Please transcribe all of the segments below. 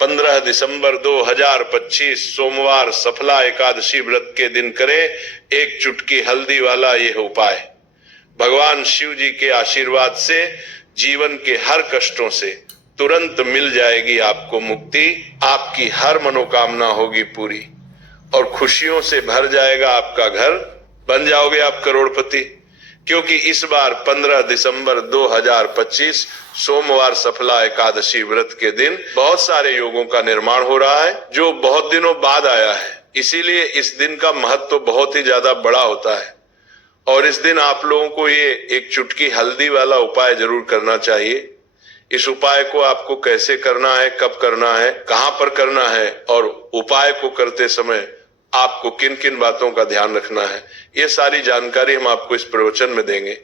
15 दिसंबर 2025 सोमवार सफला एकादशी व्रत के दिन करें एक चुटकी हल्दी वाला यह उपाय। भगवान शिव जी के आशीर्वाद से जीवन के हर कष्टों से तुरंत मिल जाएगी आपको मुक्ति। आपकी हर मनोकामना होगी पूरी और खुशियों से भर जाएगा आपका घर। बन जाओगे आप करोड़पति, क्योंकि इस बार 15 दिसंबर 2025 सोमवार सफला एकादशी व्रत के दिन बहुत सारे योगों का निर्माण हो रहा है जो बहुत दिनों बाद आया है। इसीलिए इस दिन का महत्व बहुत ही ज्यादा बड़ा होता है और इस दिन आप लोगों को ये एक चुटकी हल्दी वाला उपाय जरूर करना चाहिए। इस उपाय को आपको कैसे करना है, कब करना है, कहां पर करना है और उपाय को करते समय आपको किन किन बातों का ध्यान रखना है, ये सारी जानकारी हम आपको इस प्रवचन में देंगे।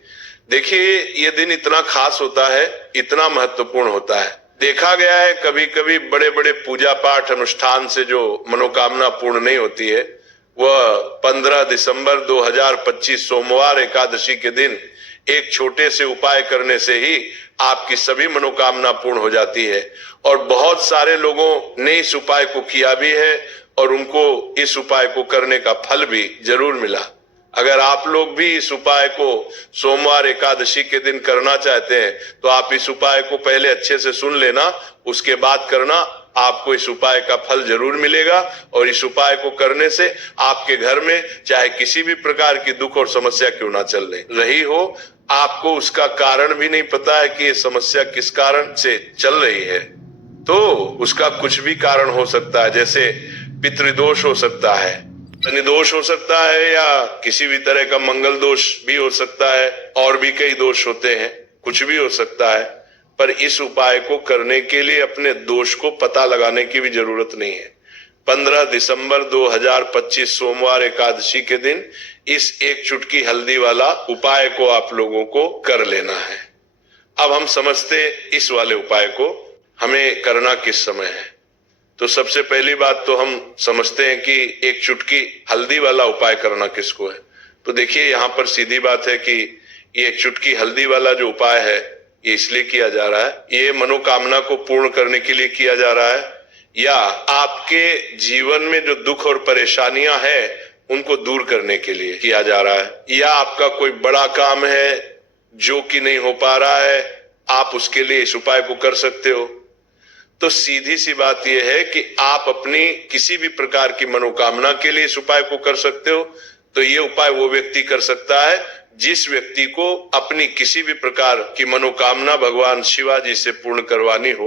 देखिए, ये दिन इतना खास होता है, इतना महत्वपूर्ण होता है। देखा गया है कभी कभी बड़े बड़े पूजा पाठ अनुष्ठान से जो मनोकामना पूर्ण नहीं होती है, वह 15 दिसंबर 2025 सोमवार एकादशी के दिन एक छोटे से उपाय करने से ही आपकी सभी मनोकामना पूर्ण हो जाती है। और बहुत सारे लोगों ने इस उपाय को किया भी है और उनको इस उपाय को करने का फल भी जरूर मिला। अगर आप लोग भी इस उपाय को सोमवार एकादशी के दिन करना चाहते हैं तो आप इस उपाय को पहले अच्छे से सुन लेना, उसके बाद करना। आपको इस उपाय का फल जरूर मिलेगा और इस उपाय को करने से आपके घर में चाहे किसी भी प्रकार की दुख और समस्या क्यों ना चल रही हो, आपको उसका कारण भी नहीं पता है कि ये समस्या किस कारण से चल रही है, तो उसका कुछ भी कारण हो सकता है। जैसे पितृदोष हो सकता है, शनि दोष हो सकता है, या किसी भी तरह का मंगल दोष भी हो सकता है, और भी कई दोष होते हैं, कुछ भी हो सकता है। पर इस उपाय को करने के लिए अपने दोष को पता लगाने की भी जरूरत नहीं है। 15 दिसंबर 2025 सोमवार एकादशी के दिन इस एक चुटकी हल्दी वाला उपाय को आप लोगों को कर लेना है। अब हम समझते इस वाले उपाय को हमें करना किस समय है। तो सबसे पहली बात तो हम समझते हैं कि एक चुटकी हल्दी वाला उपाय करना किसको है। तो देखिए, यहाँ पर सीधी बात है कि ये एक चुटकी हल्दी वाला जो उपाय है ये इसलिए किया जा रहा है, ये मनोकामना को पूर्ण करने के लिए किया जा रहा है, या आपके जीवन में जो दुख और परेशानियां हैं उनको दूर करने के लिए किया जा रहा है, या आपका कोई बड़ा काम है जो कि नहीं हो पा रहा है, आप उसके लिए इस उपाय को कर सकते हो। तो सीधी सी बात यह है कि आप अपनी किसी भी प्रकार की मनोकामना के लिए इस उपाय को कर सकते हो। तो ये उपाय वो व्यक्ति कर सकता है जिस व्यक्ति को अपनी किसी भी प्रकार की मनोकामना भगवान शिवाजी से पूर्ण करवानी हो।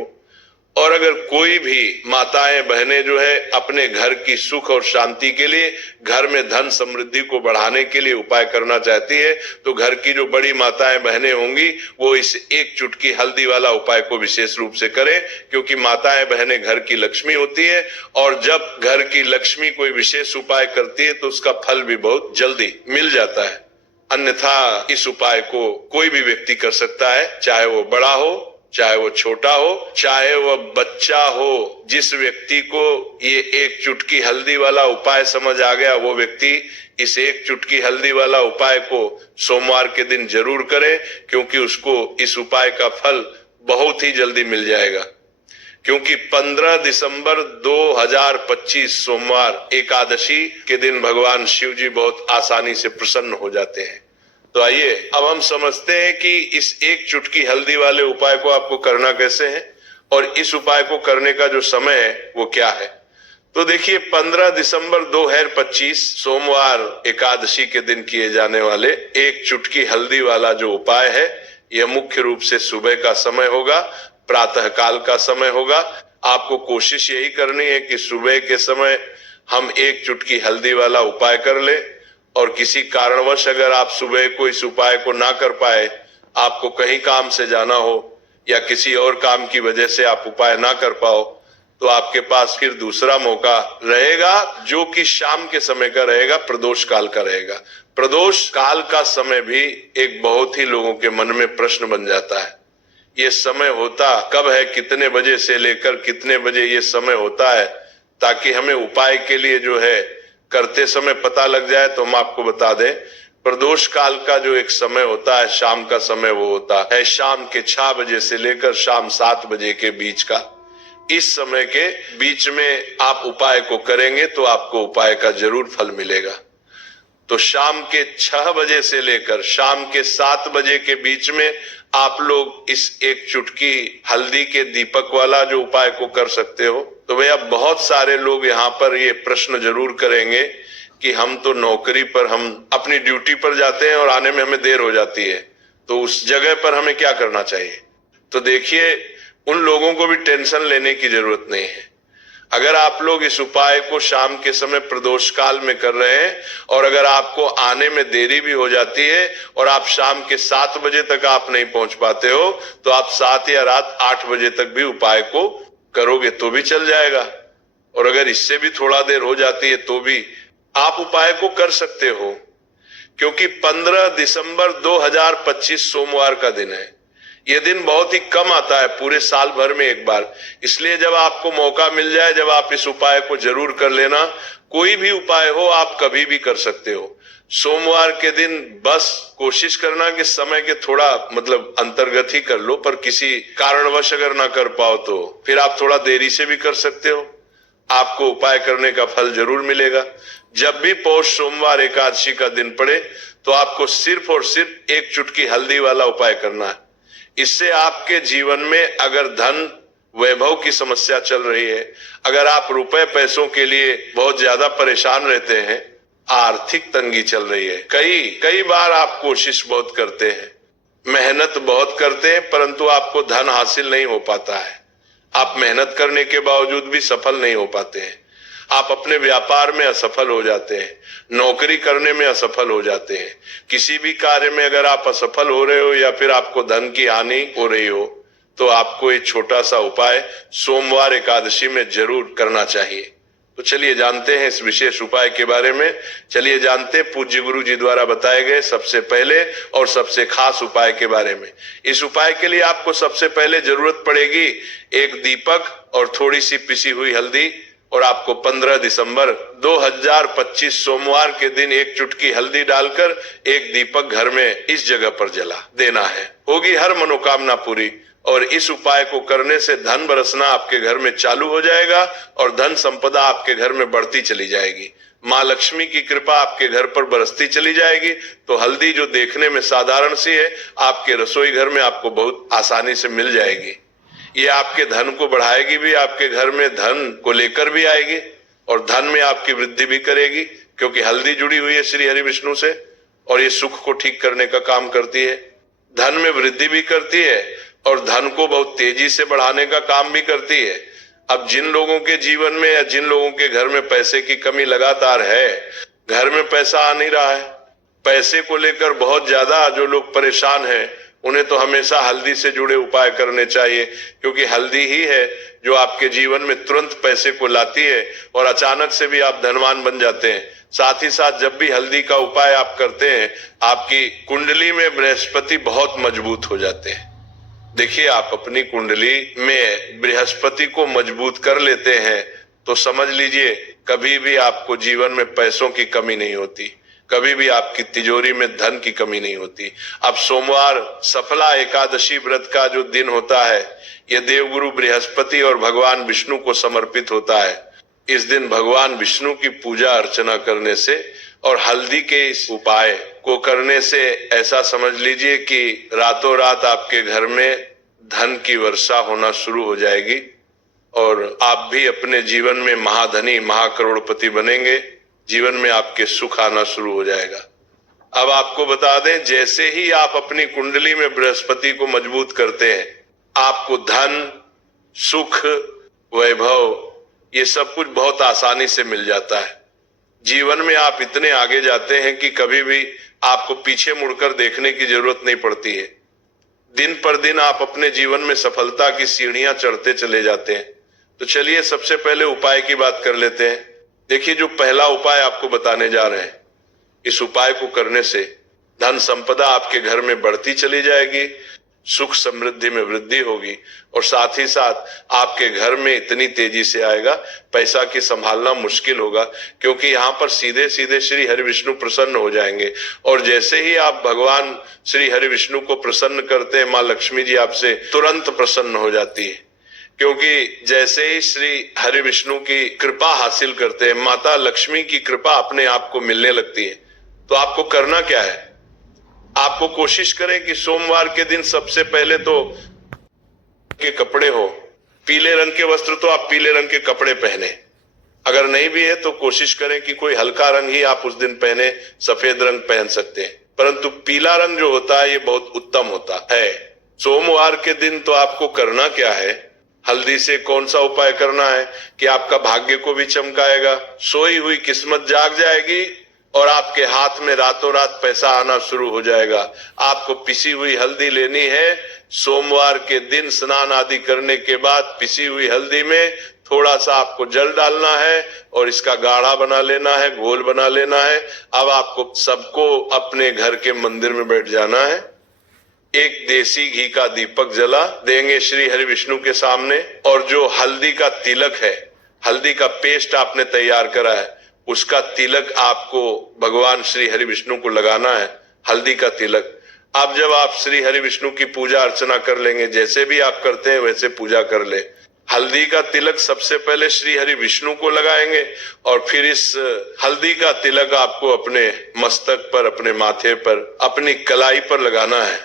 और अगर कोई भी माताएं बहनें जो है अपने घर की सुख और शांति के लिए, घर में धन समृद्धि को बढ़ाने के लिए उपाय करना चाहती है, तो घर की जो बड़ी माताएं बहनें होंगी वो इस एक चुटकी हल्दी वाला उपाय को विशेष रूप से करें, क्योंकि माताएं बहनें घर की लक्ष्मी होती है और जब घर की लक्ष्मी कोई विशेष उपाय करती है तो उसका फल भी बहुत जल्दी मिल जाता है। अन्यथा इस उपाय को कोई भी व्यक्ति कर सकता है, चाहे वो बड़ा हो, चाहे वो छोटा हो, चाहे वो बच्चा हो। जिस व्यक्ति को ये एक चुटकी हल्दी वाला उपाय समझ आ गया, वो व्यक्ति इस एक चुटकी हल्दी वाला उपाय को सोमवार के दिन जरूर करे, क्योंकि उसको इस उपाय का फल बहुत ही जल्दी मिल जाएगा। क्योंकि 15 दिसंबर 2025 सोमवार एकादशी के दिन भगवान शिव जी बहुत आसानी से प्रसन्न हो जाते हैं। तो आइए अब हम समझते हैं कि इस एक चुटकी हल्दी वाले उपाय को आपको करना कैसे है और इस उपाय को करने का जो समय है वो क्या है। तो देखिए, 15 दिसंबर 2025 सोमवार एकादशी के दिन किए जाने वाले एक चुटकी हल्दी वाला जो उपाय है, यह मुख्य रूप से सुबह का समय होगा, प्रातः काल का समय होगा। आपको कोशिश यही करनी है कि सुबह के समय हम एक चुटकी हल्दी वाला उपाय कर ले, और किसी कारणवश अगर आप सुबह को इस उपाय को ना कर पाए, आपको कहीं काम से जाना हो या किसी और काम की वजह से आप उपाय ना कर पाओ, तो आपके पास फिर दूसरा मौका रहेगा जो कि शाम के समय का रहेगा, प्रदोष काल का रहेगा। प्रदोष काल का समय भी एक बहुत ही लोगों के मन में प्रश्न बन जाता है। ये समय होता कब है, कितने बजे से लेकर कितने बजे ये समय होता है, ताकि हमें उपाय के लिए जो है करते समय पता लग जाए। तो हम आपको बता दें, प्रदोष काल का जो एक समय होता है, शाम का समय, वो होता है शाम के 6 बजे से लेकर शाम 7 बजे के बीच का। इस समय के बीच में आप उपाय को करेंगे तो आपको उपाय का जरूर फल मिलेगा। तो शाम के 6 बजे से लेकर शाम के 7 बजे के बीच में आप लोग इस एक चुटकी हल्दी के दीपक वाला जो उपाय को कर सकते हो। तो भैया बहुत सारे लोग यहाँ पर ये प्रश्न जरूर करेंगे कि हम तो नौकरी पर, हम अपनी ड्यूटी पर जाते हैं और आने में हमें देर हो जाती है, तो उस जगह पर हमें क्या करना चाहिए। तो देखिए, उन लोगों को भी टेंशन लेने की जरूरत नहीं है। अगर आप लोग इस उपाय को शाम के समय प्रदोष काल में कर रहे हैं और अगर आपको आने में देरी भी हो जाती है और आप शाम के 7 बजे तक आप नहीं पहुंच पाते हो, तो आप 7 या रात 8 बजे तक भी उपाय को करोगे तो भी चल जाएगा। और अगर इससे भी थोड़ा देर हो जाती है तो भी आप उपाय को कर सकते हो, क्योंकि 15 दिसंबर 2025 सोमवार का दिन है। यह दिन बहुत ही कम आता है पूरे साल भर में एक बार, इसलिए जब आपको मौका मिल जाए, जब आप इस उपाय को जरूर कर लेना। कोई भी उपाय हो आप कभी भी कर सकते हो। सोमवार के दिन बस कोशिश करना कि समय के थोड़ा अंतर्गत ही कर लो, पर किसी कारणवश अगर ना कर पाओ तो फिर आप थोड़ा देरी से भी कर सकते हो। आपको उपाय करने का फल जरूर मिलेगा। जब भी पौष सोमवार एकादशी का दिन पड़े तो आपको सिर्फ और सिर्फ एक चुटकी हल्दी वाला उपाय करना है। इससे आपके जीवन में अगर धन वैभव की समस्या चल रही है, अगर आप रुपए पैसों के लिए बहुत ज्यादा परेशान रहते हैं, आर्थिक तंगी चल रही है, कई बार आप कोशिश बहुत करते हैं, मेहनत बहुत करते हैं, परंतु आपको धन हासिल नहीं हो पाता है। आप मेहनत करने के बावजूद भी सफल नहीं हो पाते हैं। आप अपने व्यापार में असफल हो जाते हैं, नौकरी करने में असफल हो जाते हैं। किसी भी कार्य में अगर आप असफल हो रहे हो या फिर आपको धन की हानि हो रही हो, तो आपको एक छोटा सा उपाय सोमवार एकादशी में जरूर करना चाहिए। तो चलिए जानते हैं इस विशेष उपाय के बारे में। चलिए जानते हैं पूज्य गुरु जी द्वारा बताए गए सबसे पहले और सबसे खास उपाय के बारे में। इस उपाय के लिए आपको सबसे पहले जरूरत पड़ेगी एक दीपक और थोड़ी सी पिसी हुई हल्दी, और आपको 15 दिसंबर 2025 सोमवार के दिन एक चुटकी हल्दी डालकर एक दीपक घर में इस जगह पर जला देना है। होगी हर मनोकामना पूरी। और इस उपाय को करने से धन बरसना आपके घर में चालू हो जाएगा और धन संपदा आपके घर में बढ़ती चली जाएगी। माँ लक्ष्मी की कृपा आपके घर पर बरसती चली जाएगी। तो हल्दी जो देखने में साधारण सी है, आपके रसोई घर में आपको बहुत आसानी से मिल जाएगी। ये आपके धन को बढ़ाएगी भी, आपके घर में धन को लेकर भी आएगी और धन में आपकी वृद्धि भी करेगी, क्योंकि हल्दी जुड़ी हुई है श्री हरि विष्णु से और ये सुख को ठीक करने का काम करती है, धन में वृद्धि भी करती है और धन को बहुत तेजी से बढ़ाने का काम भी करती है। अब जिन लोगों के जीवन में या जिन लोगों के घर में पैसे की कमी लगातार है, घर में पैसा आ नहीं रहा है, पैसे को लेकर बहुत ज्यादा जो लोग परेशान हैं, उन्हें तो हमेशा हल्दी से जुड़े उपाय करने चाहिए, क्योंकि हल्दी ही है जो आपके जीवन में तुरंत पैसे को लाती है और अचानक से भी आप धनवान बन जाते हैं। साथ ही साथ जब भी हल्दी का उपाय आप करते हैं, आपकी कुंडली में बृहस्पति बहुत मजबूत हो जाते हैं। देखिए, आप अपनी कुंडली में बृहस्पति को मजबूत कर लेते हैं तो समझ लीजिए कभी भी आपको जीवन में पैसों की कमी नहीं होती, कभी भी आपकी तिजोरी में धन की कमी नहीं होती। अब सोमवार सफला एकादशी व्रत का जो दिन होता है, यह देवगुरु बृहस्पति और भगवान विष्णु को समर्पित होता है। इस दिन भगवान विष्णु की पूजा अर्चना करने से और हल्दी के इस उपाय को करने से ऐसा समझ लीजिए कि रातों रात आपके घर में धन की वर्षा होना शुरू हो जाएगी और आप भी अपने जीवन में महाधनी महाकरोड़पति बनेंगे। जीवन में आपके सुख आना शुरू हो जाएगा। अब आपको बता दें, जैसे ही आप अपनी कुंडली में बृहस्पति को मजबूत करते हैं, आपको धन, सुख, वैभव ये सब कुछ बहुत आसानी से मिल जाता है। जीवन में आप इतने आगे जाते हैं कि कभी भी आपको पीछे मुड़कर देखने की जरूरत नहीं पड़ती है। दिन पर दिन आप अपने जीवन में सफलता की सीढ़ियां चढ़ते चले जाते हैं। तो चलिए सबसे पहले उपाय की बात कर लेते हैं। देखिए, जो पहला उपाय आपको बताने जा रहे हैं, इस उपाय को करने से धन संपदा आपके घर में बढ़ती चली जाएगी, सुख समृद्धि में वृद्धि होगी और साथ ही साथ आपके घर में इतनी तेजी से आएगा, पैसा की संभालना मुश्किल होगा, क्योंकि यहाँ पर सीधे सीधे श्री हरि विष्णु प्रसन्न हो जाएंगे। और जैसे ही आप भगवान श्री हरि विष्णु को प्रसन्न करते हैं, माँ लक्ष्मी जी आपसे तुरंत प्रसन्न हो जाती है, क्योंकि जैसे ही श्री हरि विष्णु की कृपा हासिल करते हैं, माता लक्ष्मी की कृपा अपने आप को मिलने लगती है। तो आपको करना क्या है? आपको कोशिश करें कि सोमवार के दिन सबसे पहले तो के कपड़े हो, पीले रंग के वस्त्र तो आप पीले रंग के कपड़े पहने, अगर नहीं भी है तो कोशिश करें कि कोई हल्का रंग ही आप उस दिन पहने, सफेद रंग पहन सकते हैं, परंतु पीला रंग जो होता है ये बहुत उत्तम होता है। सोमवार के दिन तो आपको करना क्या है? हल्दी से कौन सा उपाय करना है कि आपका भाग्य को भी चमकाएगा, सोई हुई किस्मत जाग जाएगी और आपके हाथ में रातों रात पैसा आना शुरू हो जाएगा। आपको पिसी हुई हल्दी लेनी है, सोमवार के दिन स्नान आदि करने के बाद पिसी हुई हल्दी में थोड़ा सा आपको जल डालना है और इसका गाढ़ा बना लेना है, घोल बना लेना है। अब आपको सबको अपने घर के मंदिर में बैठ जाना है, एक देसी घी का दीपक जला देंगे श्री हरि विष्णु के सामने, और जो हल्दी का तिलक है, हल्दी का पेस्ट आपने तैयार करा है, उसका तिलक आपको भगवान श्री हरि विष्णु को लगाना है, हल्दी का तिलक। अब जब आप श्री हरि विष्णु की पूजा अर्चना कर लेंगे, जैसे भी आप करते हैं वैसे पूजा कर ले। हल्दी का तिलक सबसे पहले श्री हरि विष्णु को लगाएंगे और फिर इस हल्दी का तिलक आपको अपने मस्तक पर, अपने माथे पर, अपनी कलाई पर लगाना है।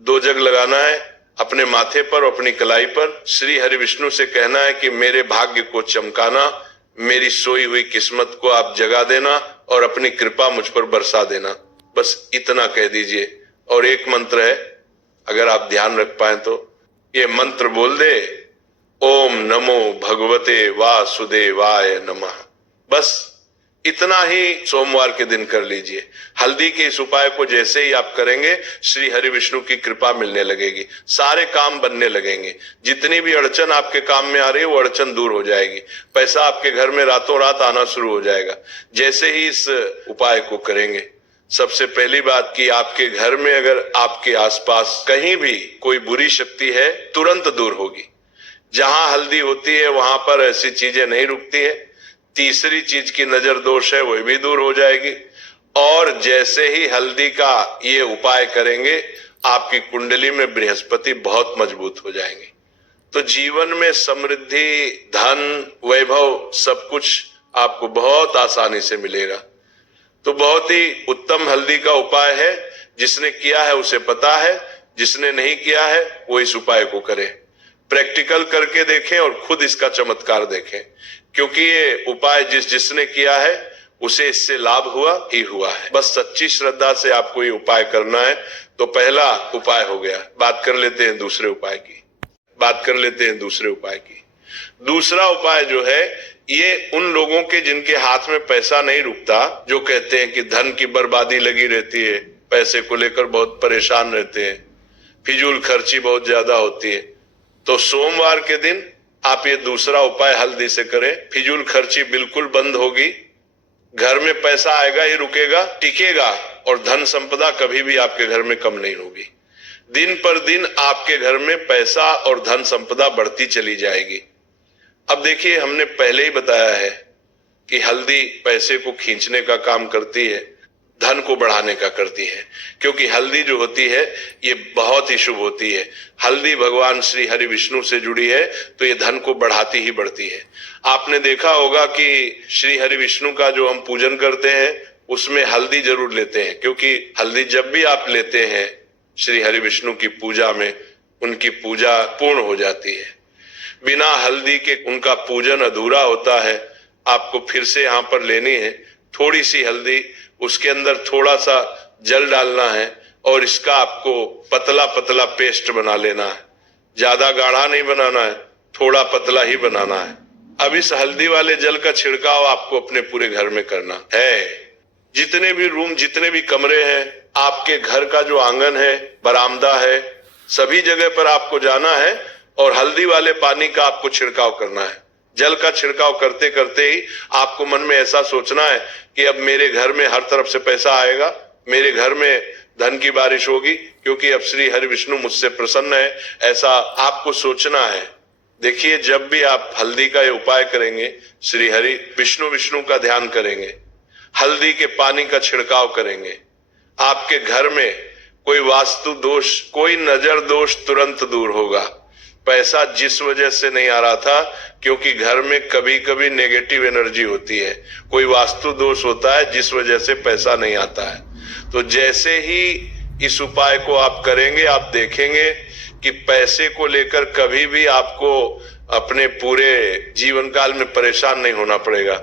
2 जग लगाना है, अपने माथे पर और अपनी कलाई पर। श्री हरि विष्णु से कहना है कि मेरे भाग्य को चमकाना, मेरी सोई हुई किस्मत को आप जगा देना और अपनी कृपा मुझ पर बरसा देना। बस इतना कह दीजिए। और एक मंत्र है, अगर आप ध्यान रख पाए तो ये मंत्र बोल दे, ओम नमो भगवते वासुदेवाय नमः। बस इतना ही सोमवार के दिन कर लीजिए। हल्दी के इस उपाय को जैसे ही आप करेंगे, श्री हरि विष्णु की कृपा मिलने लगेगी, सारे काम बनने लगेंगे। जितनी भी अड़चन आपके काम में आ रही है वो अड़चन दूर हो जाएगी, पैसा आपके घर में रातों रात आना शुरू हो जाएगा जैसे ही इस उपाय को करेंगे। सबसे पहली बात कि आपके घर में अगर आपके आसपास कहीं भी कोई बुरी शक्ति है, तुरंत दूर होगी। जहां हल्दी होती है वहां पर ऐसी चीजें नहीं रुकती है। तीसरी चीज की नजर दोष है, वह भी दूर हो जाएगी। और जैसे ही हल्दी का ये उपाय करेंगे, आपकी कुंडली में बृहस्पति बहुत मजबूत हो जाएंगे। तो जीवन में समृद्धि, धन, वैभव सब कुछ आपको बहुत आसानी से मिलेगा। तो बहुत ही उत्तम हल्दी का उपाय है। जिसने किया है उसे पता है, जिसने नहीं किया है वो इस उपाय को करे, प्रैक्टिकल करके देखें और खुद इसका चमत्कार देखें। क्योंकि ये उपाय जिसने किया है उसे इससे लाभ हुआ ही हुआ है। बस सच्ची श्रद्धा से आपको ये उपाय करना है। तो पहला उपाय हो गया। बात कर लेते हैं दूसरे उपाय की। दूसरा उपाय जो है, ये उन लोगों के जिनके हाथ में पैसा नहीं रुकता, जो कहते हैं कि धन की बर्बादी लगी रहती है, पैसे को लेकर बहुत परेशान रहते हैं, फिजूल खर्ची बहुत ज्यादा होती है। तो सोमवार के दिन आप ये दूसरा उपाय हल्दी से करें, फिजूल खर्ची बिल्कुल बंद होगी, घर में पैसा आएगा ही रुकेगा, टिकेगा, और धन संपदा कभी भी आपके घर में कम नहीं होगी। दिन पर दिन आपके घर में पैसा और धन संपदा बढ़ती चली जाएगी। अब देखिए, हमने पहले ही बताया है कि हल्दी पैसे को खींचने का काम करती है, धन को बढ़ाने का करती है। क्योंकि हल्दी जो होती है ये बहुत ही शुभ होती है। हल्दी भगवान श्री हरि विष्णु से जुड़ी है, तो ये धन को बढ़ाती ही बढ़ती है। आपने देखा होगा कि श्री हरि विष्णु का जो हम पूजन करते हैं उसमें हल्दी जरूर लेते हैं, क्योंकि हल्दी जब भी आप लेते हैं श्री हरि विष्णु की पूजा में, उनकी पूजा पूर्ण हो जाती है। बिना हल्दी के उनका पूजन अधूरा होता है। आपको फिर से यहाँ पर लेनी है थोड़ी सी हल्दी, उसके अंदर थोड़ा सा जल डालना है और इसका आपको पतला पतला पेस्ट बना लेना है। ज्यादा गाढ़ा नहीं बनाना है, थोड़ा पतला ही बनाना है। अब इस हल्दी वाले जल का छिड़काव आपको अपने पूरे घर में करना है। जितने भी रूम, जितने भी कमरे हैं, आपके घर का जो आंगन है, बरामदा है, सभी जगह पर आपको जाना है और हल्दी वाले पानी का आपको छिड़काव करना है। जल का छिड़काव करते करते ही आपको मन में ऐसा सोचना है कि अब मेरे घर में हर तरफ से पैसा आएगा, मेरे घर में धन की बारिश होगी, क्योंकि अब श्री हरि विष्णु मुझसे प्रसन्न है, ऐसा आपको सोचना है। देखिए, जब भी आप हल्दी का ये उपाय करेंगे, श्री हरि विष्णु का ध्यान करेंगे, हल्दी के पानी का छिड़काव करेंगे, आपके घर में कोई वास्तु दोष, कोई नजर दोष तुरंत दूर होगा। पैसा जिस वजह से नहीं आ रहा था क्योंकि घर में कभी कभी नेगेटिव एनर्जी होती है, कोई वास्तु दोष होता है जिस वजह से पैसा नहीं आता है। तो जैसे ही इस उपाय को आप करेंगे, आप देखेंगे कि पैसे को लेकर कभी भी आपको अपने पूरे जीवन काल में परेशान नहीं होना पड़ेगा।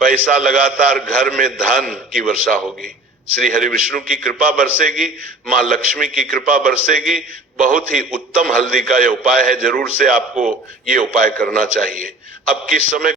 पैसा लगातार घर में धन की वर्षा होगी, श्री हरि विष्णु की कृपा बरसेगी, मां लक्ष्मी की कृपा बरसेगी। बहुत ही उत्तम हल्दी का यह उपाय है, जरूर से आपको ये उपाय करना चाहिए। अब किस समय